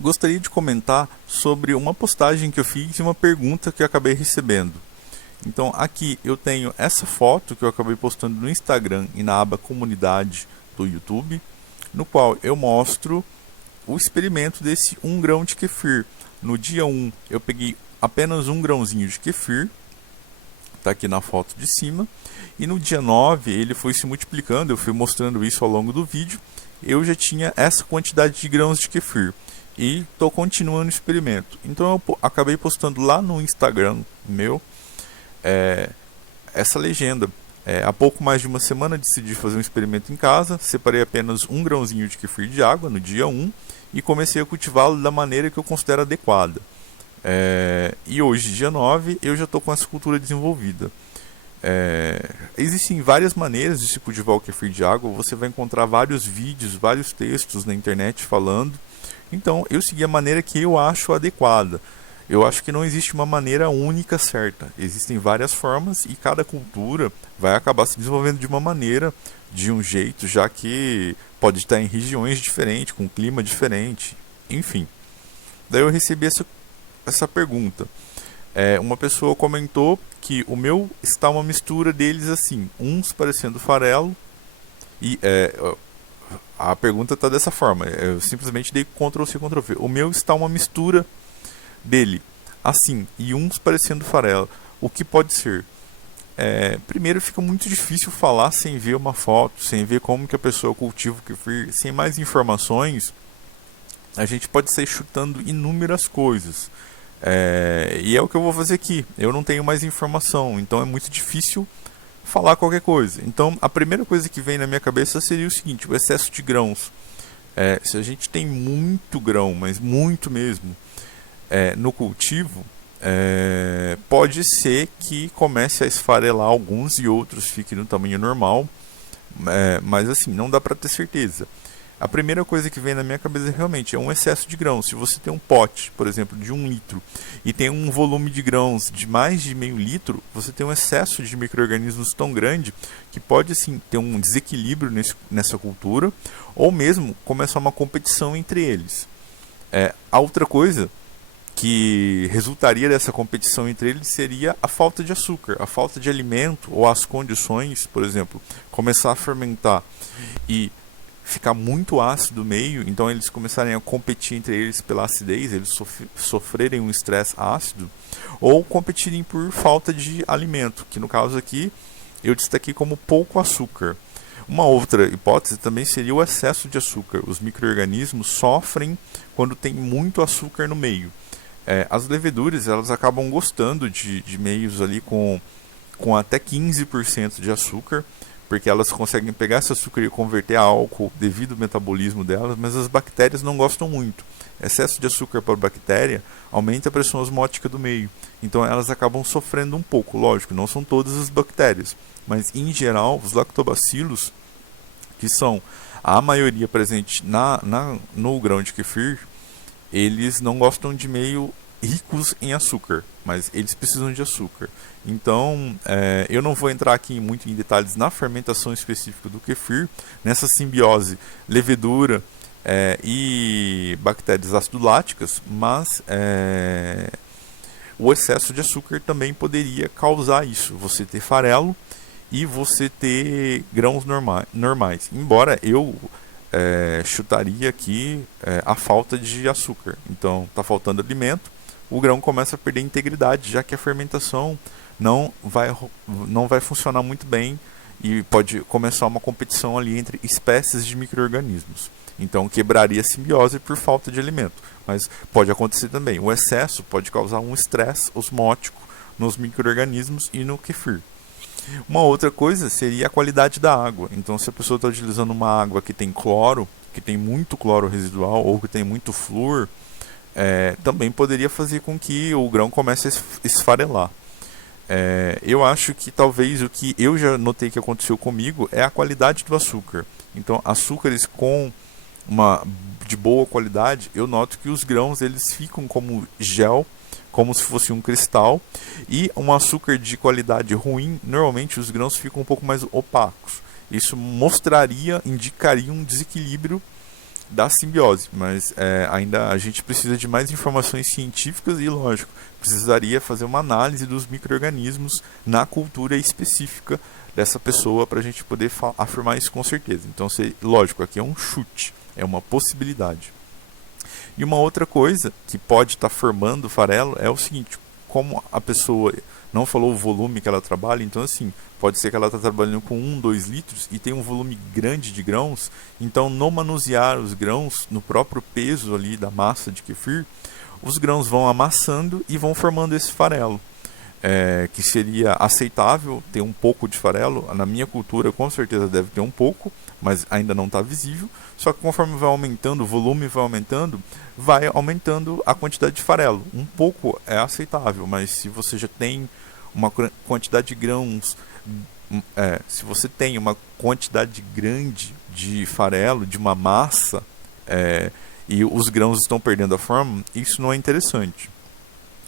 Gostaria de comentar sobre uma postagem que eu fiz e uma pergunta que eu acabei recebendo. Então, aqui eu tenho essa foto que eu acabei postando no Instagram e na aba comunidade do YouTube, no qual eu mostro o experimento desse 1 grão de kefir. No dia 1 eu peguei apenas 1 grãozinho de kefir, está aqui na foto de cima, e no dia 9 ele foi se multiplicando, eu fui mostrando isso ao longo do vídeo, eu já tinha essa quantidade de grãos de kefir. E estou continuando o experimento. Então eu acabei postando lá no Instagram meu essa legenda. Há pouco mais de uma semana decidi fazer um experimento em casa, separei apenas 1 grãozinho de kefir de água no dia 1 e comecei a cultivá-lo da maneira que eu considero adequada. E hoje, dia 9, eu já estou com essa cultura desenvolvida. Existem várias maneiras de se cultivar o kefir de água, você vai encontrar vários vídeos, vários textos na internet falando. Então, eu segui a maneira que eu acho adequada. Eu acho que não existe uma maneira única certa. Existem várias formas e cada cultura vai acabar se desenvolvendo de uma maneira, de um jeito, já que pode estar em regiões diferentes, com clima diferente, enfim. Daí eu recebi essa pergunta. Uma pessoa comentou que o meu está uma mistura deles assim, uns parecendo farelo e a pergunta está dessa forma. Eu simplesmente dei Ctrl+C, Ctrl+V. O meu está uma mistura dele, assim, e uns parecendo farelo. O que pode ser? Primeiro, fica muito difícil falar sem ver uma foto, sem ver como que a pessoa cultiva o kefir, sem mais informações. A gente pode sair chutando inúmeras coisas. E é o que eu vou fazer aqui. Eu não tenho mais informação, então é muito difícil falar qualquer coisa. Então, a primeira coisa que vem na minha cabeça seria o seguinte: o excesso de grãos. Se a gente tem muito grão, mas muito mesmo, no cultivo, pode ser que comece a esfarelar alguns e outros fiquem no tamanho normal, mas assim, não dá para ter certeza. A primeira coisa que vem na minha cabeça realmente é um excesso de grãos. Se você tem um pote, por exemplo, de 1 litro e tem um volume de grãos de mais de meio litro, você tem um excesso de micro-organismos tão grande que pode sim ter um desequilíbrio nessa cultura, ou mesmo começar uma competição entre eles. A outra coisa que resultaria dessa competição entre eles seria a falta de açúcar, a falta de alimento ou as condições, por exemplo, começar a fermentar e ficar muito ácido no meio, então eles começarem a competir entre eles pela acidez, eles sofrerem um estresse ácido, ou competirem por falta de alimento, que no caso aqui eu destaquei como pouco açúcar. Uma outra hipótese também seria o excesso de açúcar. Os micro-organismos sofrem quando tem muito açúcar no meio. As leveduras elas acabam gostando de meios ali com até 15% de açúcar, porque elas conseguem pegar esse açúcar e converter a álcool devido ao metabolismo delas, mas as bactérias não gostam muito. Excesso de açúcar para a bactéria aumenta a pressão osmótica do meio, então elas acabam sofrendo um pouco. Lógico, não são todas as bactérias, mas em geral os lactobacilos, que são a maioria presente no grão de kefir, eles não gostam de meio ricos em açúcar, mas eles precisam de açúcar. Então, eu não vou entrar aqui muito em detalhes na fermentação específica do kefir, nessa simbiose levedura e bactérias ácido-láticas, mas o excesso de açúcar também poderia causar isso, você ter farelo e você ter grãos normais. Embora eu chutaria aqui a falta de açúcar. Então, está faltando alimento, o grão começa a perder integridade, já que a fermentação não vai funcionar muito bem e pode começar uma competição ali entre espécies de micro-organismos. Então, quebraria a simbiose por falta de alimento. Mas pode acontecer também. O excesso pode causar um estresse osmótico nos micro-organismos e no kefir. Uma outra coisa seria a qualidade da água. Então, se a pessoa está utilizando uma água que tem cloro, que tem muito cloro residual ou que tem muito flúor, também poderia fazer com que o grão comece a esfarelar. Eu acho que talvez o que eu já notei que aconteceu comigo é a qualidade do açúcar. Então, açúcares de boa qualidade, eu noto que os grãos eles ficam como gel, como se fosse um cristal, e um açúcar de qualidade ruim, normalmente os grãos ficam um pouco mais opacos. Isso indicaria um desequilíbrio da simbiose, mas ainda a gente precisa de mais informações científicas e, lógico, precisaria fazer uma análise dos micro-organismos na cultura específica dessa pessoa para a gente poder afirmar isso com certeza. Então, lógico, aqui é um chute, é uma possibilidade. E uma outra coisa que pode estar formando o farelo é o seguinte: como a pessoa não falou o volume que ela trabalha, então assim, pode ser que ela está trabalhando com 2 litros e tem um volume grande de grãos, então no manusear os grãos, no próprio peso ali da massa de kefir, os grãos vão amassando e vão formando esse farelo. Que seria aceitável ter um pouco de farelo. Na minha cultura, com certeza deve ter um pouco, mas ainda não está visível. Só que conforme vai aumentando, o volume vai aumentando a quantidade de farelo. Um pouco é aceitável, mas se você já tem uma quantidade de grãos, se você tem uma quantidade grande de farelo, de uma massa, e os grãos estão perdendo a forma, isso não é interessante.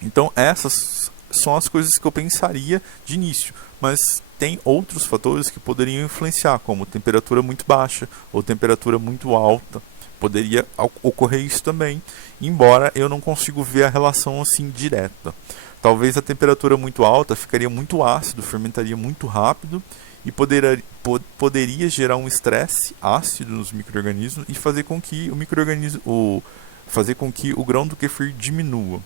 Então essas são as coisas que eu pensaria de início, mas tem outros fatores que poderiam influenciar, como temperatura muito baixa ou temperatura muito alta. Poderia ocorrer isso também, embora eu não consiga ver a relação assim direta. Talvez a temperatura muito alta ficaria muito ácido, fermentaria muito rápido e poderia gerar um estresse ácido nos micro-organismos e fazer com que o grão do kefir diminua.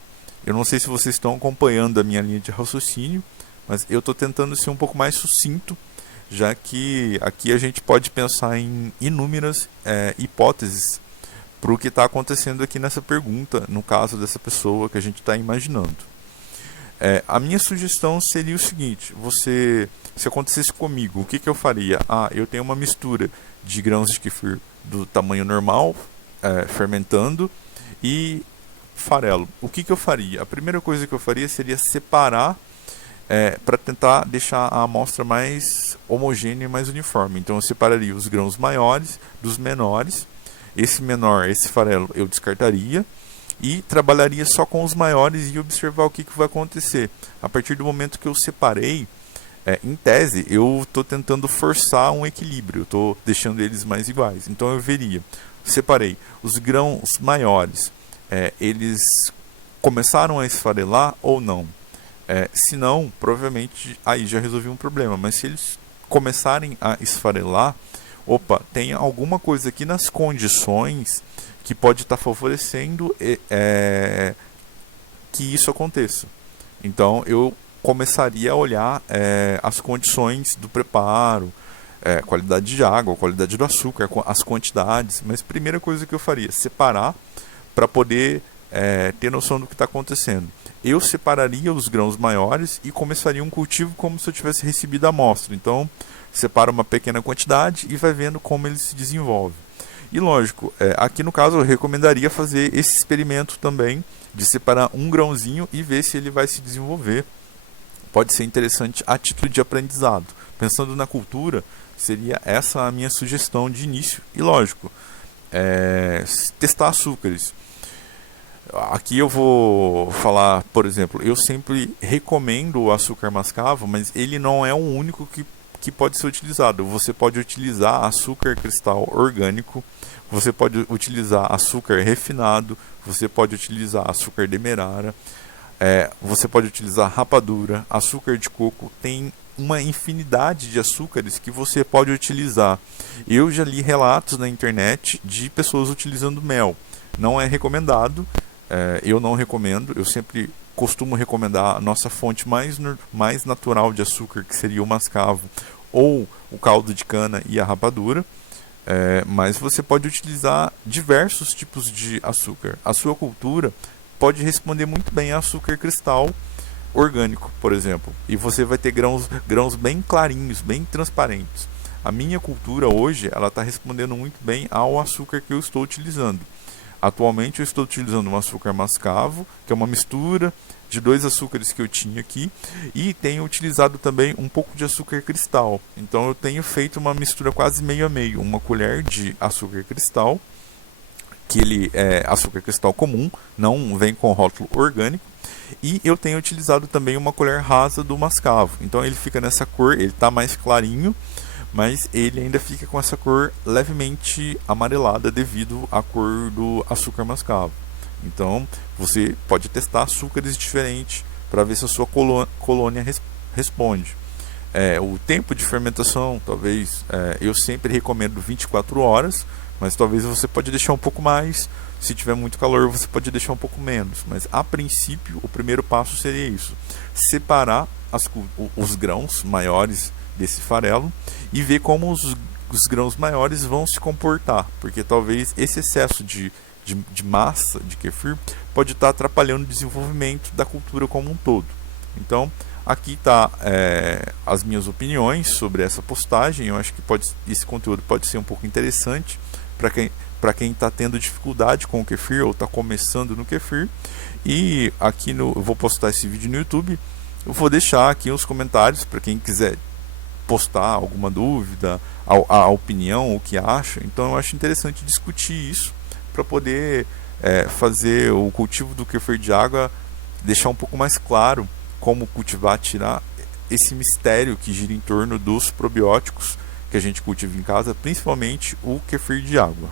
Eu não sei se vocês estão acompanhando a minha linha de raciocínio, mas eu estou tentando ser um pouco mais sucinto, já que aqui a gente pode pensar em inúmeras hipóteses para o que está acontecendo aqui nessa pergunta, no caso dessa pessoa que a gente está imaginando. A minha sugestão seria o seguinte: se acontecesse comigo, o que eu faria? Eu tenho uma mistura de grãos de kefir do tamanho normal, fermentando, e farelo. O que eu faria? A primeira coisa que eu faria seria separar para tentar deixar a amostra mais homogênea e mais uniforme. Então eu separaria os grãos maiores dos menores. Esse farelo eu descartaria e trabalharia só com os maiores e observar o que vai acontecer. A partir do momento que eu separei, em tese, eu estou tentando forçar um equilíbrio, estou deixando eles mais iguais. Então eu separei os grãos maiores, eles começaram a esfarelar ou não? Se não, provavelmente aí já resolvi um problema. Mas se eles começarem a esfarelar, tem alguma coisa aqui nas condições que pode estar favorecendo que isso aconteça. Então eu começaria a olhar as condições do preparo, qualidade de água, qualidade do açúcar, as quantidades. Mas a primeira coisa que eu faria, separar para poder ter noção do que está acontecendo. Eu separaria os grãos maiores e começaria um cultivo como se eu tivesse recebido a amostra. Então, separa uma pequena quantidade e vai vendo como ele se desenvolve. E lógico, aqui no caso eu recomendaria fazer esse experimento também, de separar um grãozinho e ver se ele vai se desenvolver. Pode ser interessante a título de aprendizado. Pensando na cultura, seria essa a minha sugestão de início. E lógico, testar açúcares. Aqui eu vou falar, por exemplo, eu sempre recomendo o açúcar mascavo, mas ele não é o único que pode ser utilizado. Você pode utilizar açúcar cristal orgânico, você pode utilizar açúcar refinado, você pode utilizar açúcar demerara, você pode utilizar rapadura, açúcar de coco. Tem uma infinidade de açúcares que você pode utilizar. Eu já li relatos na internet de pessoas utilizando mel. Não é recomendado, eu não recomendo. Eu sempre costumo recomendar a nossa fonte mais natural de açúcar, que seria o mascavo ou o caldo de cana e a rapadura. Mas você pode utilizar diversos tipos de açúcar. A sua cultura pode responder muito bem a açúcar cristal orgânico, por exemplo, e você vai ter grãos bem clarinhos, bem transparentes. A minha cultura hoje, ela está respondendo muito bem ao açúcar que eu estou utilizando. Atualmente eu estou utilizando um açúcar mascavo, que é uma mistura de 2 açúcares que eu tinha aqui, e tenho utilizado também um pouco de açúcar cristal. Então eu tenho feito uma mistura quase meio a meio, uma colher de açúcar cristal, que ele é açúcar cristal comum, não vem com rótulo orgânico, e eu tenho utilizado também uma colher rasa do mascavo. Então ele fica nessa cor, ele está mais clarinho, mas ele ainda fica com essa cor levemente amarelada devido à cor do açúcar mascavo. Então, você pode testar açúcares diferentes para ver se a sua colônia responde. O tempo de fermentação, talvez, eu sempre recomendo 24 horas, mas talvez você pode deixar um pouco mais. Se tiver muito calor, você pode deixar um pouco menos. Mas, a princípio, o primeiro passo seria isso: separar os grãos maiores desse farelo e ver como os grãos maiores vão se comportar, porque talvez esse excesso de massa de kefir pode estar atrapalhando o desenvolvimento da cultura como um todo. Então, aqui está as minhas opiniões sobre essa postagem. Eu acho que esse conteúdo pode ser um pouco interessante para quem está tendo dificuldade com o kefir ou está começando no kefir. E aqui eu vou postar esse vídeo no YouTube. Eu vou deixar aqui os comentários para quem quiser postar alguma dúvida, a opinião, o que acha. Então eu acho interessante discutir isso para poder fazer o cultivo do kefir de água, deixar um pouco mais claro como cultivar, tirar esse mistério que gira em torno dos probióticos que a gente cultiva em casa, principalmente o kefir de água.